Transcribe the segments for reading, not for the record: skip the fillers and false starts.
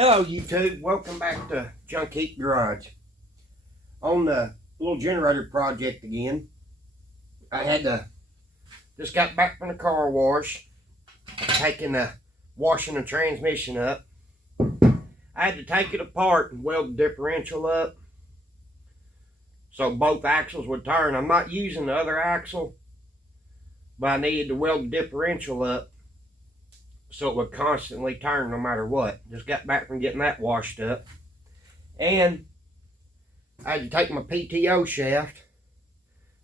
Hello YouTube, welcome back to Junk Heap Garage. On the little generator project again, just got back from the car wash, washing the transmission up. I had to take it apart and weld the differential up so both axles would turn. I'm not using the other axle, but I needed to weld the differential up so it would constantly turn no matter what. Just got back from getting that washed up. And I had to take my PTO shaft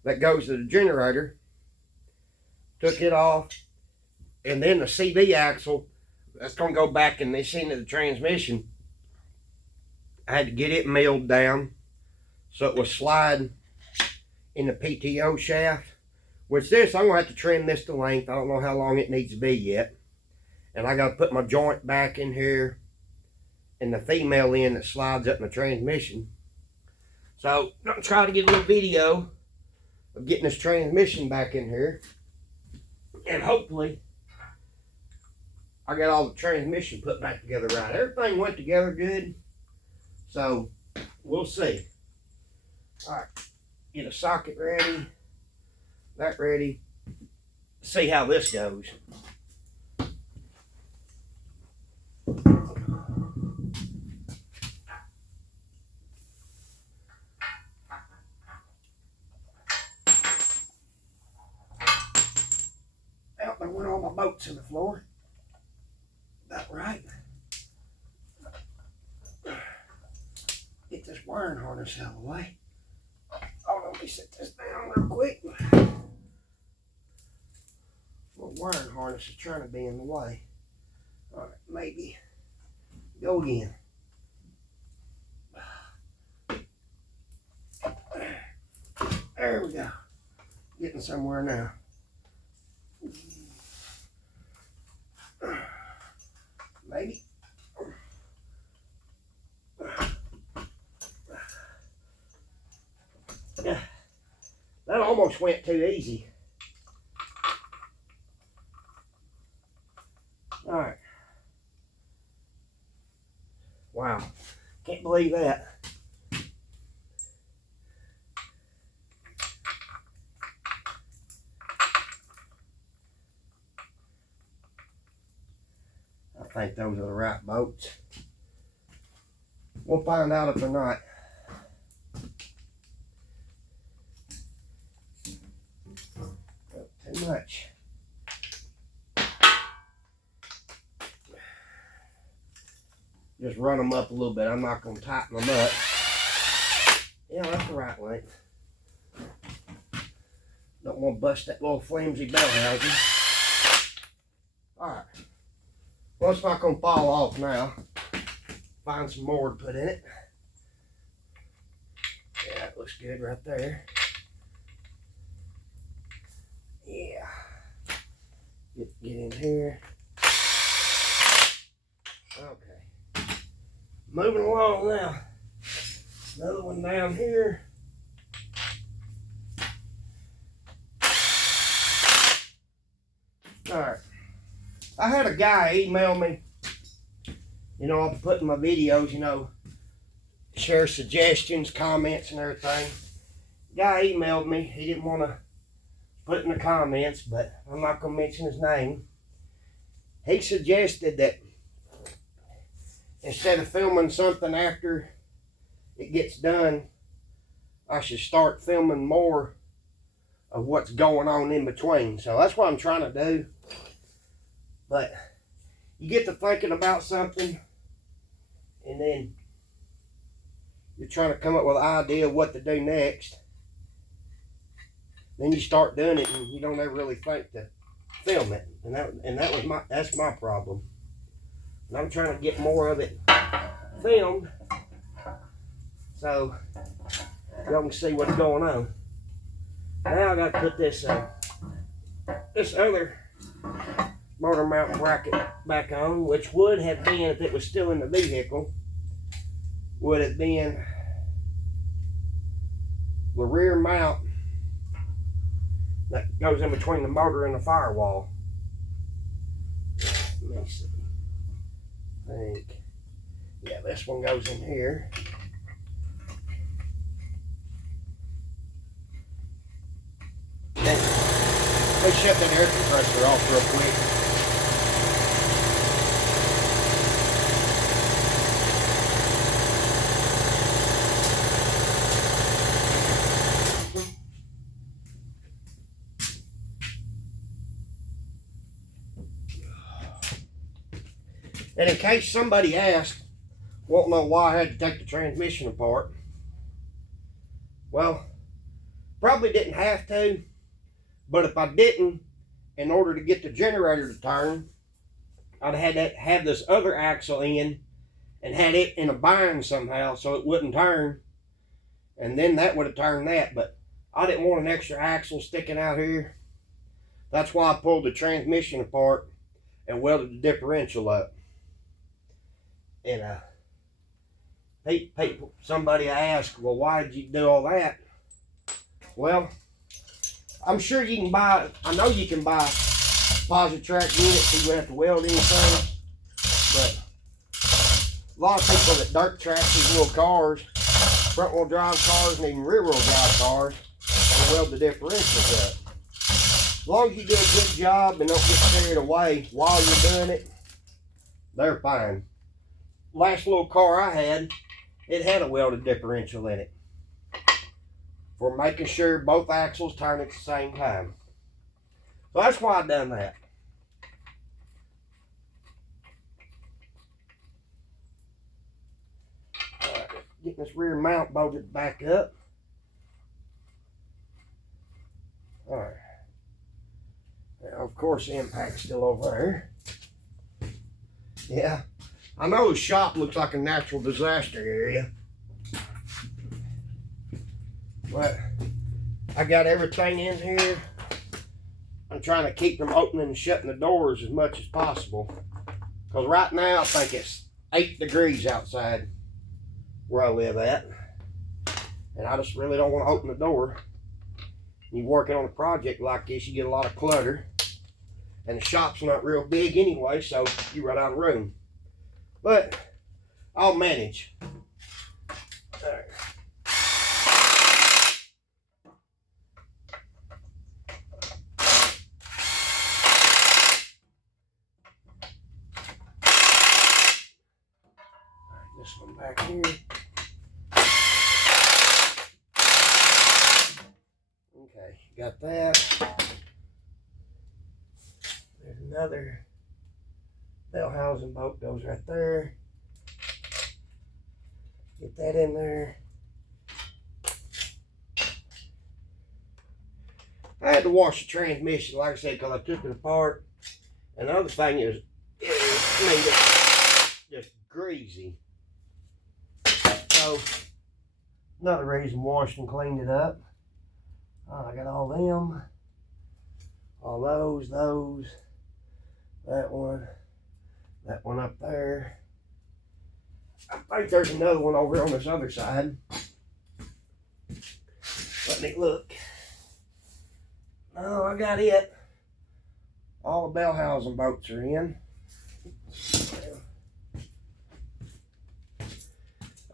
that goes to the generator, took it off, and then the CV axle that's going to go back in this end of the transmission, I had to get it milled down so it was sliding in the PTO shaft. Which this, I'm going to have to trim this to length. I don't know how long it needs to be yet. And I got to put my joint back in here and the female end that slides up in the transmission. So I'm going to try to get a little video of getting this transmission back in here. And hopefully I got all the transmission put back together right. Everything went together good. So we'll see. Alright, get a socket ready. That ready. See how this goes. Out there went all my bolts in the floor. That right. Get this wiring harness out of the way. Oh, let me set this down real quick. Little wiring harness is trying to be in the way. Alright, maybe. Go again. There we go. Getting somewhere now. Maybe. Yeah. That almost went too easy. Alright. Wow. Can't believe that. I think those are the right bolts. We'll find out if they're not. Too much. Just run them up a little bit. I'm not going to tighten them up. Yeah, that's the right length. Don't want to bust that little flimsy bell housing. Alright. Well, it's not going to fall off now. Find some more to put in it. Yeah, that looks good right there. Yeah. Get in here. Okay. Moving along now. Another one down here. Alright. I had a guy email me. You know, I'll put in my videos, you know, share suggestions, comments, and everything. Guy emailed me. He didn't want to put it in the comments, but I'm not going to mention his name. He suggested that instead of filming something after it gets done, I should start filming more of what's going on in between. So that's what I'm trying to do. But you get to thinking about something, and then you're trying to come up with an idea of what to do next. Then you start doing it, and you don't ever really think to film it, and that's my problem. And I'm trying to get more of it filmed, so y'all can see what's going on. Now I got to put this other motor mount bracket back on, which would have been, if it was still in the vehicle, would have been the rear mount that goes in between the motor and the firewall. Let me see. I think Yeah, this one goes in here. Let's shut that air compressor off real quick. And in case somebody asked, won't know why I had to take the transmission apart. Well, probably didn't have to, but if I didn't, in order to get the generator to turn, I'd had to have this other axle in and had it in a bind somehow so it wouldn't turn, and then that would have turned that. But I didn't want an extra axle sticking out here. That's why I pulled the transmission apart and welded the differential up. And somebody asked, well, why did you do all that? Well, I'm sure you can buy, I know you can buy Positrack units so you wouldn't have to weld anything. But a lot of people that dirt track these little cars, front wheel drive cars, and even rear wheel drive cars, will weld the differentials up. As long as you do a good job and don't get carried away while you're doing it, they're fine. Last little car I had, it had a welded differential in it for making sure both axles turn at the same time. So that's why I done that. Alright, getting this rear mount bolted back up. Alright. Now, of course, the impact's still over there. Yeah. I know the shop looks like a natural disaster area, but I got everything in here. I'm trying to keep from opening and shutting the doors as much as possible, because right now I think it's 8 degrees outside where I live at, and I just really don't want to open the door. When you're working on a project like this, you get a lot of clutter, and the shop's not real big anyway, so you run out of room. But I'll manage. All right. This one back here. Okay, got that. There's another bell housing bolt goes right there. Get that in there. I had to wash the transmission, like I said, because I took it apart. And the other thing is, it made it just greasy. So, another reason washed and cleaned it up. I got all them, all those, that one up there. I think there's another one over on this other side. Let me look. No, I got it. All the bell housing bolts are in.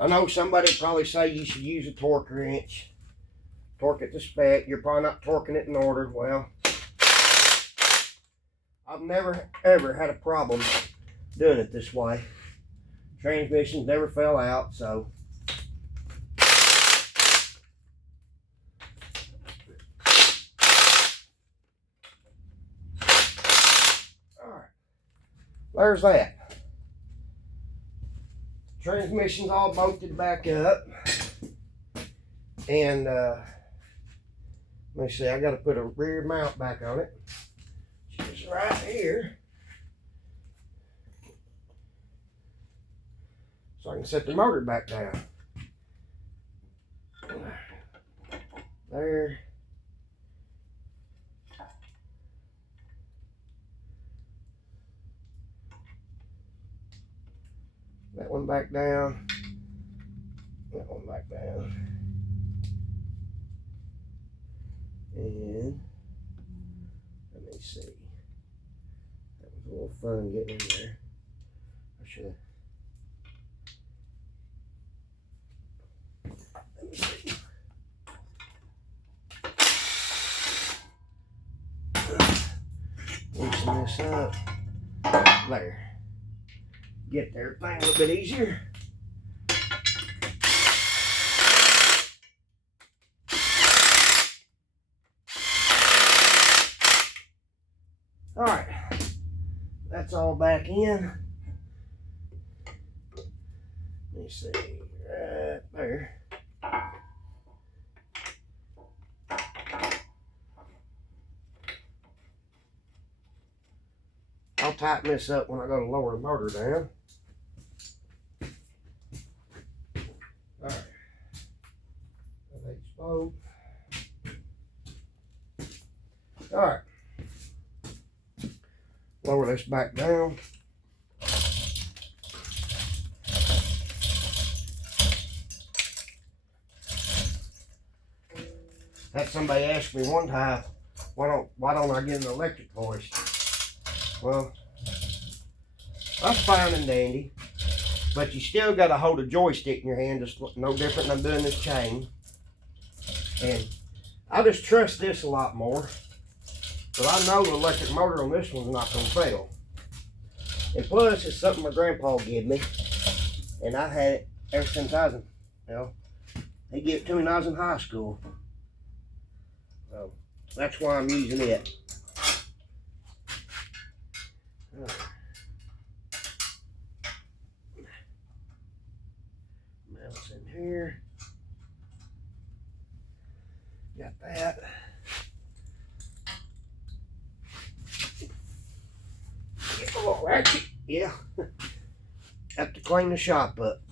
I know somebody probably say you should use a torque wrench. Torque it to spec. You're probably not torquing it in order. Well, I've never ever had a problem doing it this way. Transmissions never fell out, so. Alright. There's that. Transmission's all bolted back up. And let me see, I gotta put a rear mount back on it. It's right here. So I can set the motor back down. There. That one back down. That one back down. And let me see. That was a little fun getting in there. I should have this up. There. Get everything a little bit easier. Alright. That's all back in. Let me see. Right there. I'll tighten this up when I go to lower the motor down. Alright. Alright. Lower this back down. Had somebody ask me one time, why don't I get an electric hoist? Well, that's fine and dandy, but you still got to hold a joystick in your hand, just no different than I'm doing this chain. And I just trust this a lot more, but I know the electric motor on this one's not going to fail. And plus, it's something my grandpa gave me, and I had it ever since I was, he gave it to me when I was in high school. So that's why I'm using it. Mounts in here. Got that. Get a little ratchet. Yeah. Have to clean the shop up.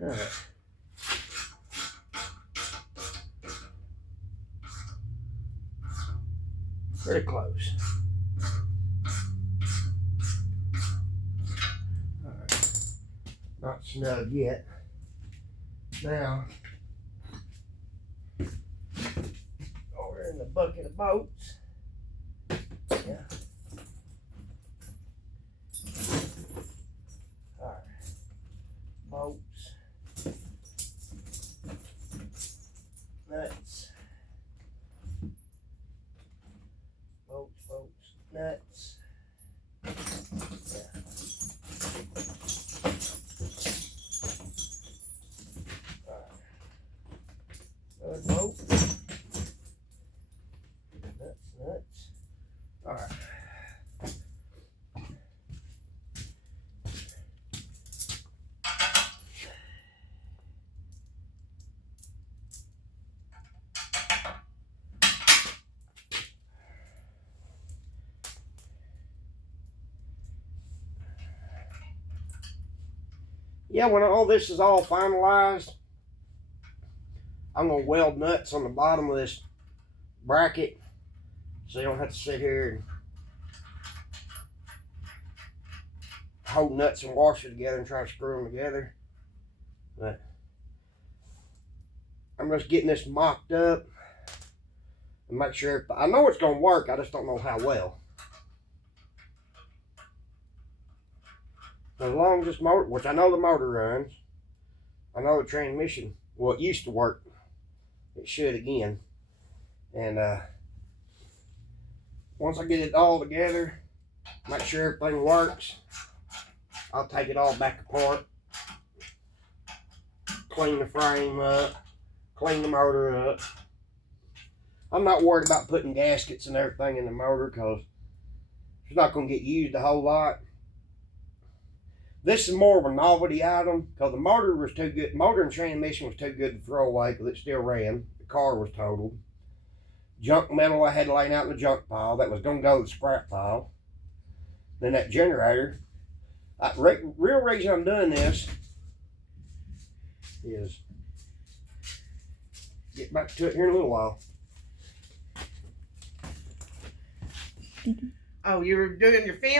All right. Very close. All right. Not snug yet. Now, over in the bucket of bolts. Yeah. All right. Bolts. Nuts. Bolts, nuts. Yeah. Alright. Bolt. Nuts. Alright. Yeah, when all this is all finalized, I'm going to weld nuts on the bottom of this bracket so you don't have to sit here and hold nuts and washers together and try to screw them together. But I'm just getting this mocked up and make sure, I know it's going to work, I just don't know how well. As long as this motor, which I know the motor runs, I know the transmission, well, it used to work. It should again. And once I get it all together, make sure everything works, I'll take it all back apart, clean the frame up, clean the motor up. I'm not worried about putting gaskets and everything in the motor because it's not going to get used a whole lot. This is more of a novelty item because the motor was too good. Motor and transmission was too good to throw away because it still ran. The car was totaled. Junk metal I had laying out in the junk pile that was going to go to the scrap pile. Then that generator. Real reason I'm doing this is get back to it here in a little while. Oh, you were doing your film?